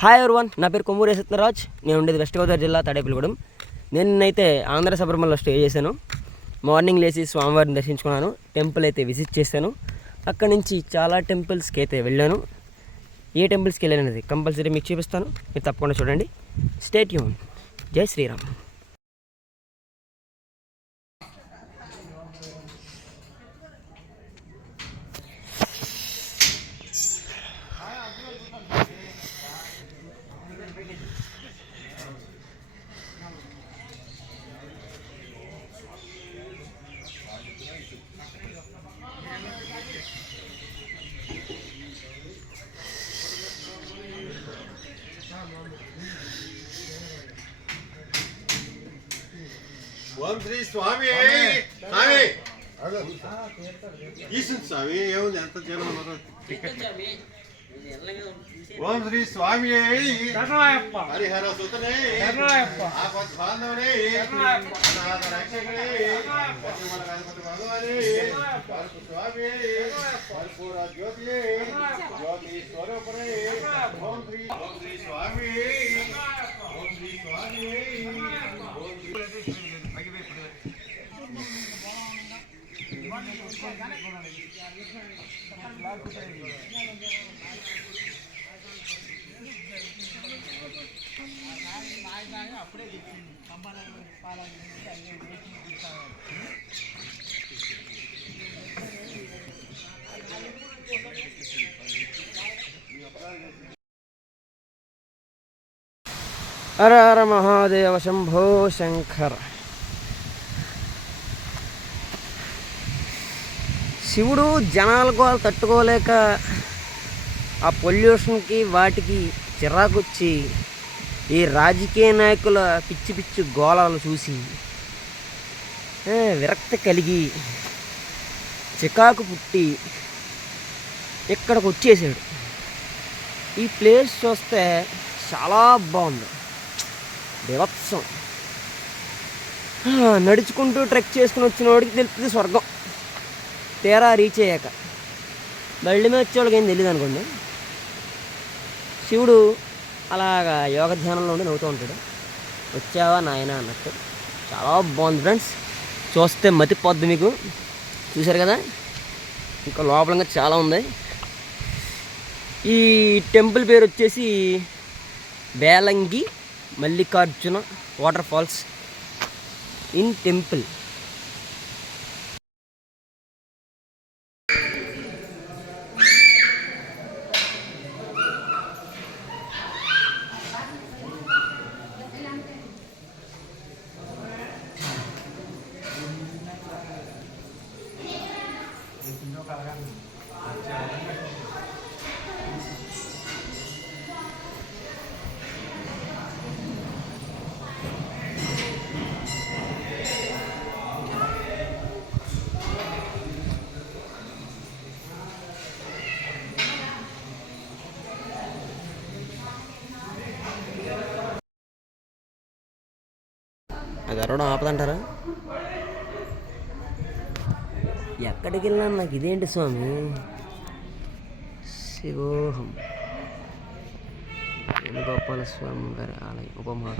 Hi everyone, నా పేరు కొమ్మూరి సత్యరాజ్. నేను ఉండేది వెస్ట్ గోదావరి జిల్లా తాడేపల్లిగూడెం. నేనైతే ఆంధ్ర శబరిమలలో స్టే చేశాను. మార్నింగ్ లేచి స్వామివారిని దర్శించుకున్నాను. టెంపుల్ అయితే విజిట్ చేశాను. అక్కడి నుంచి చాలా టెంపుల్స్కి అయితే వెళ్ళాను. ఏ టెంపుల్స్కి వెళ్ళాను అనేది కంపల్సరీ మీకు చూపిస్తాను. మీరు తప్పకుండా చూడండి. Stay tune. జై శ్రీరామ్. ఓం శ్రీ స్వామి స్వామి ఈశ్వర స్వామి ఏముంది ఎంత జనం ఓం శ్రీ స్వామి హరిహర సుతనే ఆపత్ బాంధవనే అనాథ రక్షకునే భగవానే స్వామి పరిపూర జ్యోతియే జ్యోతి స్వరూపనే ఓం శ్రీ స్వామి ఓం శ్రీ స్వామి హర హర మహాదేవ శంభో శంకర. శివుడు జనాలకు తట్టుకోలేక ఆ పొల్యూషన్కి వాటికి చిరాకొచ్చి ఈ రాజకీయ నాయకుల పిచ్చి పిచ్చి గోళాలు చూసి విరక్తి కలిగి చికాకు పుట్టి ఇక్కడికి వచ్చేసాడు. ఈ ప్లేస్ చూస్తే చాలా బాగుంది, బీభత్సం. నడుచుకుంటూ ట్రెక్ చేసుకుని వచ్చిన వాడికి తెలుస్తుంది స్వర్గం. తీరా రీచ్ అయ్యాక బళ్ళి మీద వచ్చేవాళ్ళకి ఏం తెలియదు అనుకోండి. శివుడు అలాగా యోగ ధ్యానంలో ఉండి నవ్వుతూ ఉంటాడు. వచ్చావా నాయన అన్నట్టు. చాలా బాగుంది ఫ్రెండ్స్, చూస్తే మతిపోద్ది మీకు. చూశారు కదా, ఇంకా లోపలంగా చాలా ఉంది. ఈ టెంపుల్ పేరు వచ్చేసి Belangi Mallikarjuna water falls in temple. అది అరవడం ఆపదంటారా? ఎక్కడికి వెళ్ళినా నాకు ఇదేంటి స్వామి. శివోహం వేణుగోపాల స్వామి గారి ఆలయం ఉపమాత.